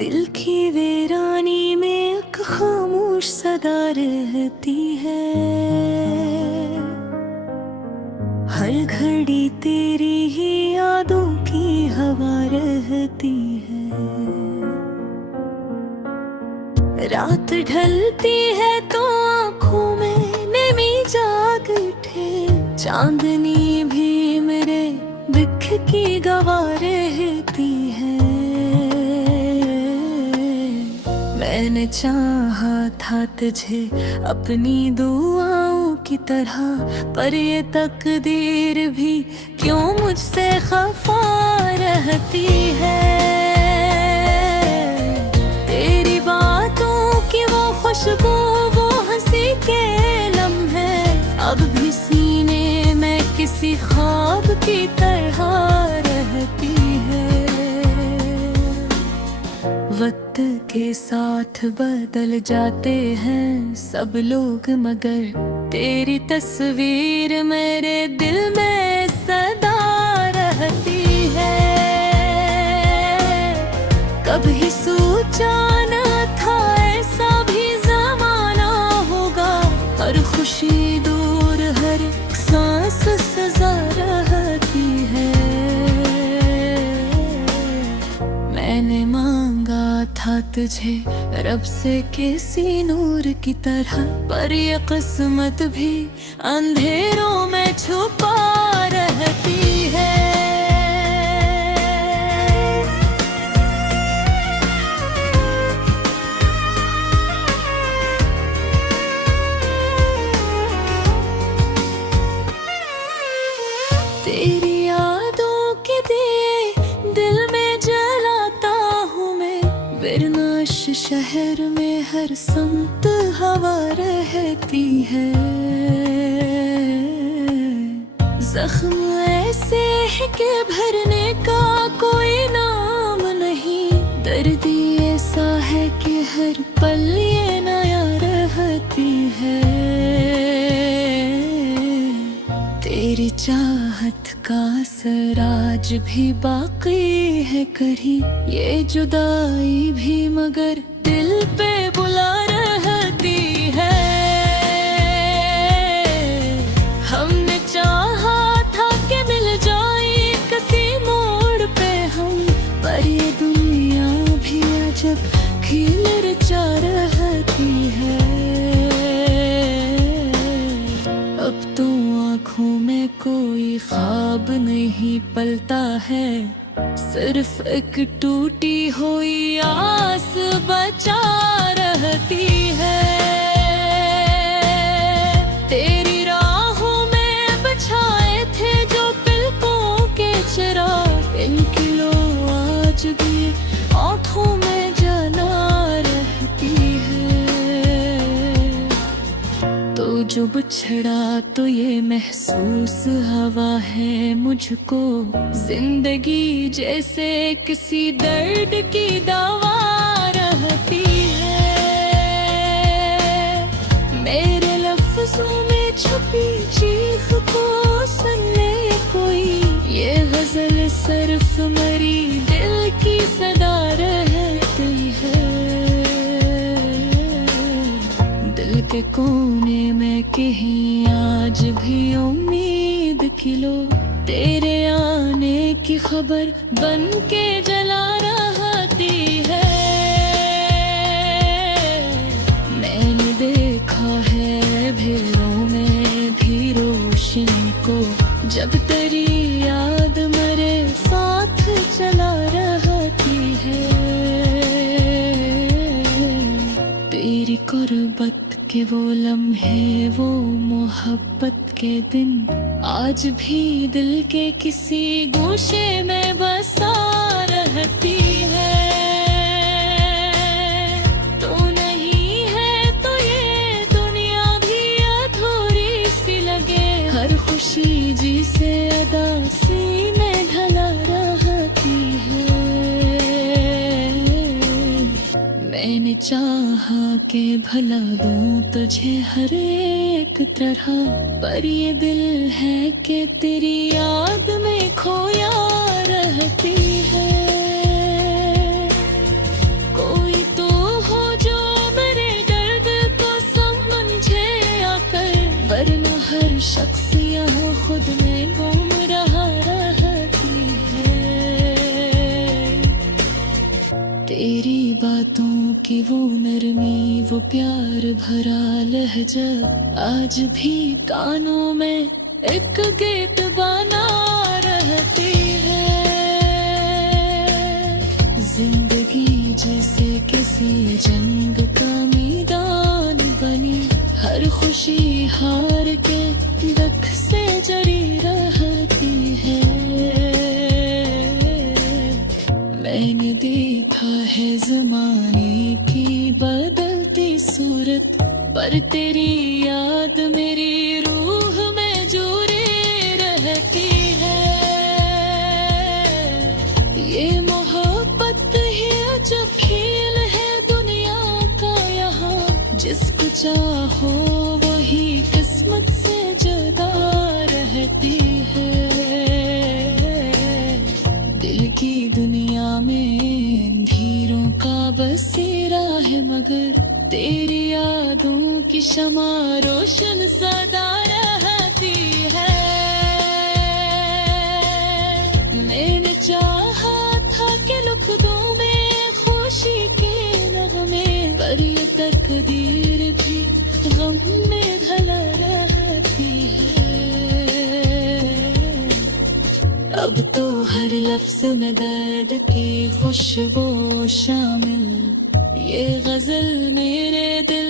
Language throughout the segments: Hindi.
दिल की वीरानी में एक खामोश सदा रहती है। हर घड़ी तेरी ही यादों की हवा रहती है। रात ढलती है तो आँखों में नमी जाग उठे। चांदनी भी मेरे दुख की गवाह रहती है। मैंने चाहा था तुझे अपनी दुआओं की तरह, पर ये तकदीर भी क्यों मुझसे खफा रहती है। तेरी बातों की वो खुशबू, वो हंसी के लम्हे अब भी सीने में किसी ख्वाब की तरह रहती है। वक्त के साथ बदल जाते हैं सब लोग, मगर तेरी तस्वीर मेरे दिल में सदा रहती है। कभी सोचा न था ऐसा भी ज़माना होगा। हर खुशी दूर, हर सांस सजा रहती है। मैंने मांगा था तुझे रब से किसी नूर की तरह, पर ये किस्मत भी अंधेरों में छुपा रहती है। तेरी यादों के दिए दिल में जलाता हूँ मैं। विरनाश शहर में हर संत हवा रहती है। जख्म ऐसे है कि भरने का कोई नाम नहीं। दर्द ऐसा है कि हर पल ये नया रहती है। तेरी चाहत का असर आज भी बाकी है कहीं। ये जुदाई भी मगर दिल पे बुला रहती है। हमने चाहा था कि मिल जाए किसी मोड़ पे हम, पर ये दुनिया भी अजब खेल रचा रहती है। अब तो आँखों में कोई ख्वाब नहीं पलता है। सिर्फ एक टूटी हुई आस बचा रहती है। तेरी राहों में बिछाए थे जो पलकों के चिराग, इनकी लो आज भी आँखों में जला रहती है। तो जो बिछड़ा तो ये महसूस हवा है मुझको। जिंदगी जैसे किसी दर्द की दवा रहती है। मेरे लफ्जों में छुपी चीख को सुन ले कोई। ये गजल सिर्फ मेरी दिल की सदा रहती है। दिल के कोने में कहीं आज भी उम्मीद की लो। तेरे आने की खबर बन के जला रहती है। मैंने देखा है भेड़ों में भी रोशनी को, जब तेरी याद मेरे साथ चला रहती है। तेरी कुर्बत के वो लम्हे, वो मोहब्बत के दिन आज भी दिल के किसी गोशे में बसा रहती है। तो नहीं है तो ये दुनिया भी अधूरी सी लगे। हर खुशी जी से अदा सी में ढला रहती है। मैंने चाहा के भला दूं तुझे हर एक तरह, पर ये दिल है कि तेरी याद में खोया रहती है। शख्स यहाँ खुद में गुम रहा रहती है। तेरी बातों की वो नरमी, वो प्यार भरा लहजा आज भी कानों में एक गीत बना रहती है। जिंदगी जैसे किसी जंग का मैदान बनी, हर खुशी हार के दुख से जरी रहती है। मैंने देखा है ज़माने की बदलती सूरत, पर तेरी याद मेरी रूह में जुड़ी रहती है। ये मोहब्बत ही अजब खेल है दुनिया का यहाँ, जिसको चाहो वही किस्मत से जुदा रहती है। दिल की दुनिया में अंधेरों का बसेरा है, मगर तेरी यादों की शमा रोशन सदा रहती है। मैंने चाहा था कि लिख दूं मैं खुशी के नगमे, पर ये तकदीर भी गम में ढला रहती है। अब तो हर लफ्ज में दर्द की खुशबू शामिल, ये गजल मेरे दिल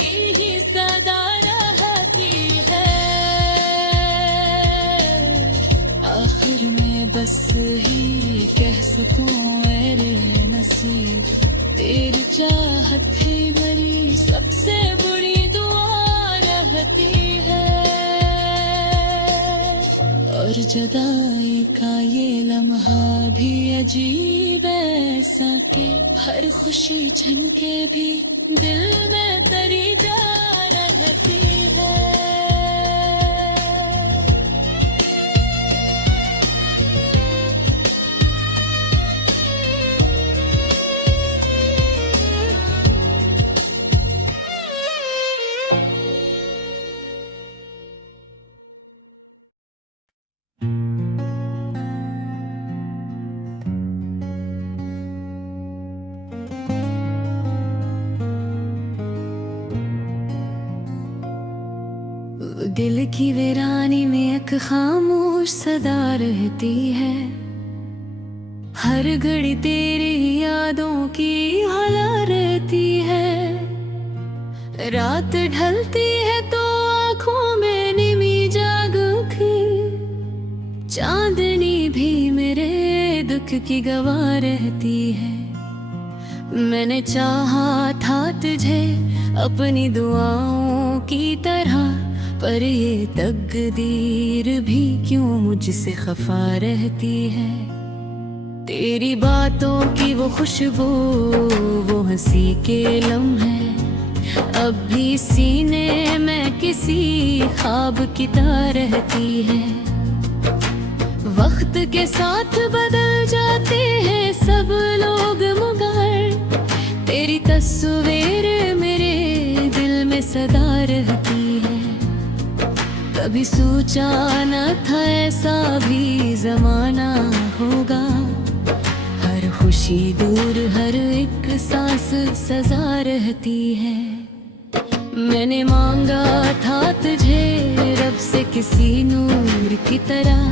की ही सदा रहती है। आखिर में बस ही कह सकूं मेरे नसीब, तेरी चाहत है मेरी सबसे बड़ी दुआ रहती है। और जुदाई का ये लम्हा भी अजीब ऐसा कि हर खुशी झनके भी दिल में तरी जा रहती है। दिल की वीरानी में एक खामोश सदा रहती है, हर घड़ी तेरी यादों की हला रहती है। रात ढलती है तो आँखों में निमी जाग उठी, चांदनी भी मेरे दुख की गवाह रहती है। मैंने चाहा था तुझे अपनी दुआओं की तरह, पर ये तकदीर भी क्यों मुझसे खफा रहती है। तेरी बातों की वो खुशबू, वो हंसी के लम्हे अब भी सीने में किसी ख्वाब की तरह रहती है। वक्त के साथ बदल जाते हैं सब लोग, मगर तेरी तस्वीर मेरे दिल में सदा रहती है। कभी सोचा न था ऐसा भी जमाना होगा, हर खुशी दूर हर एक सांस सजा रहती है। मैंने मांगा था तुझे रब से किसी नूर की तरह,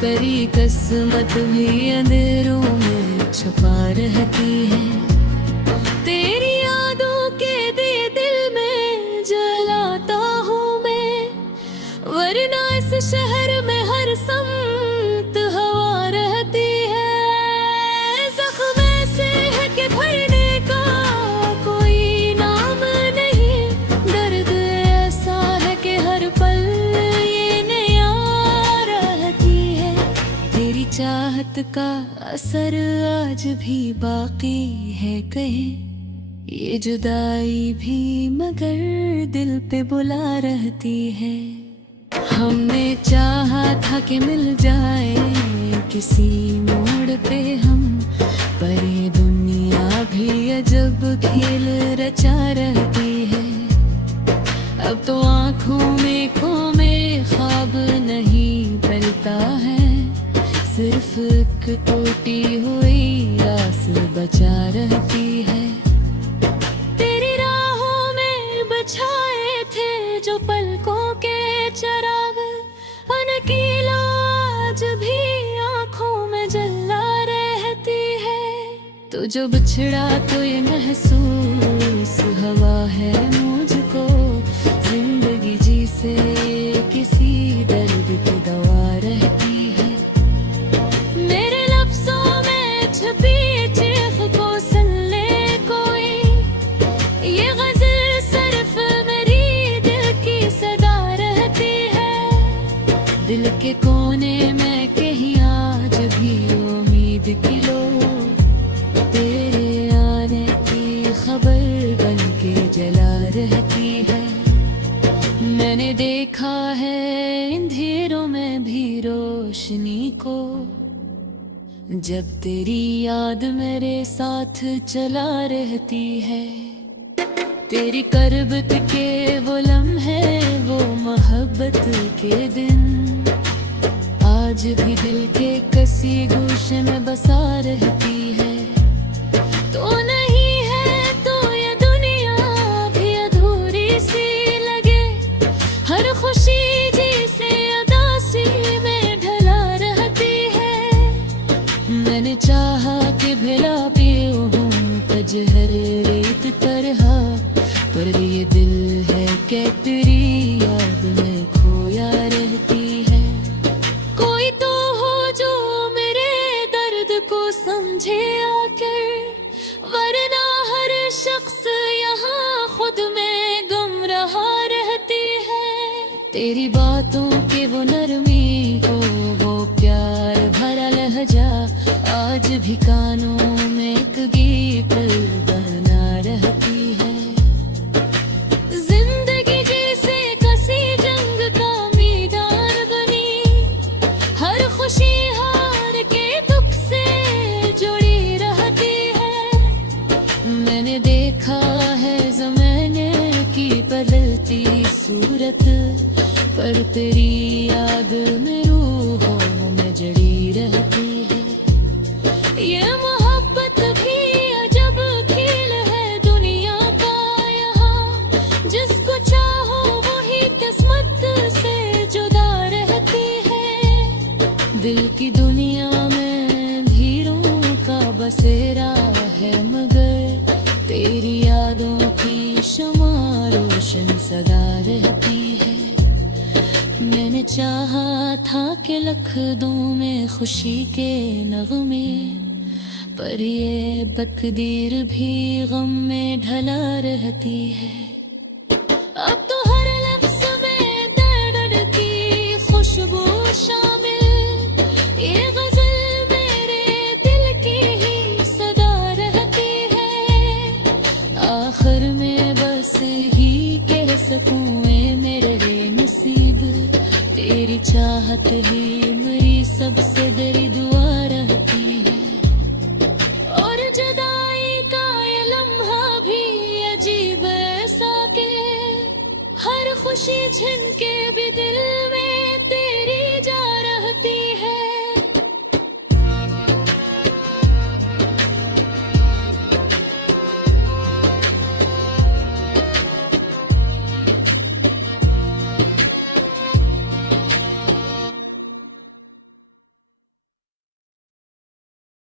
करी किस्मत भी अंधेरों में छुपा रहती है। तेरी यादों के दिए दिल में जलाता हूँ मैं, वरना इस शहर में हर समत हवा रहती है। जख्म ऐसे है कि भरने का कोई नाम नहीं, दर्द ऐसा है कि हर पल ये नया रहती है। तेरी चाहत का असर आज भी बाकी है कहीं, ये जुदाई भी मगर दिल पे बुला रहती है। हमने चाहा था कि मिल जाए किसी मोड़ पे हम, पर ये दुनिया भी अजब खेल रचा रहती है। अब तो आँखों में खो में एक टूटी हुई आस बचा रहती है। तेरी राहों में बछाए थे जो पलकों के चराग, अनकीला आज भी आंखों में जला रहती है। तो जो बिछड़ा तो ये महसूस हवा है मुझको, जिंदगी जी से किसी दर्द की दवा रहती है। मेरे लफ्जों में छुपी चीख को सुन ले कोई, ये गजल सिर्फ मेरी दिल की सदा रहती है। दिल के कोने में कहीं आज भी उम्मीद की लो, तेरे आने की खबर बन के जला रहती है। मैंने देखा है अंधेरों में भी रोशनी को, जब तेरी याद मेरे साथ चला रहती है। तेरी करबत के वो लम्हे, वो मोहब्बत के दिन, आज भी दिल के कसी गोशे में बसा रहती है। तो नहीं है तो ये दुनिया भी अधूरी सी लगे, हर खुशी जिसे उदासी में ढला रहती है। मैंने चाहा कि भिला पीऊं तजहर रेत तरह, पर ये दिल है कि तेरी याद में खोया रहती है। कोई तो हो जो मेरे दर्द को समझे आकर, वरना हर शख्स यहाँ खुद में गुम रहा रहती है। तेरी बातों के वो नरमी को, वो प्यार भरा लहजा, आज भी कानों में एक गीत बना रहती है। जिंदगी जैसे कसी जंग का मैदान बनी, हर खुशी हार के दुख से जुड़ी रहती है। मैंने देखा है ज़माने की बदलती सूरत, पर तेरी याद में रूहों में जड़ी रहती है। ये मोहब्बत भी अजब खेल है दुनिया का यहाँ, जिसको चाहो वही किस्मत से जुदा रहती है। दिल की दुनिया में भीड़ों का बसेरा है, मगर तेरी यादों की शमा रोशन सदा रहती है। मैंने चाहा था कि लख दूं मैं खुशी के नगमे, पर ये तकदीर भी गम में ढला रहती है। अब तो हर लफ्ज़ में दर्द की खुशबू शामिल, ये गजल मेरे दिल की ही सदा रहती है। आखिर में बस ही कह सकूं ऐ मेरे नसीब, तेरी चाहत ही मेरी सबसे बड़ी दुआ रहती है। और जुदाई का ये लम्हा भी अजीब ऐसा के, हर खुशी छिन के भी दिल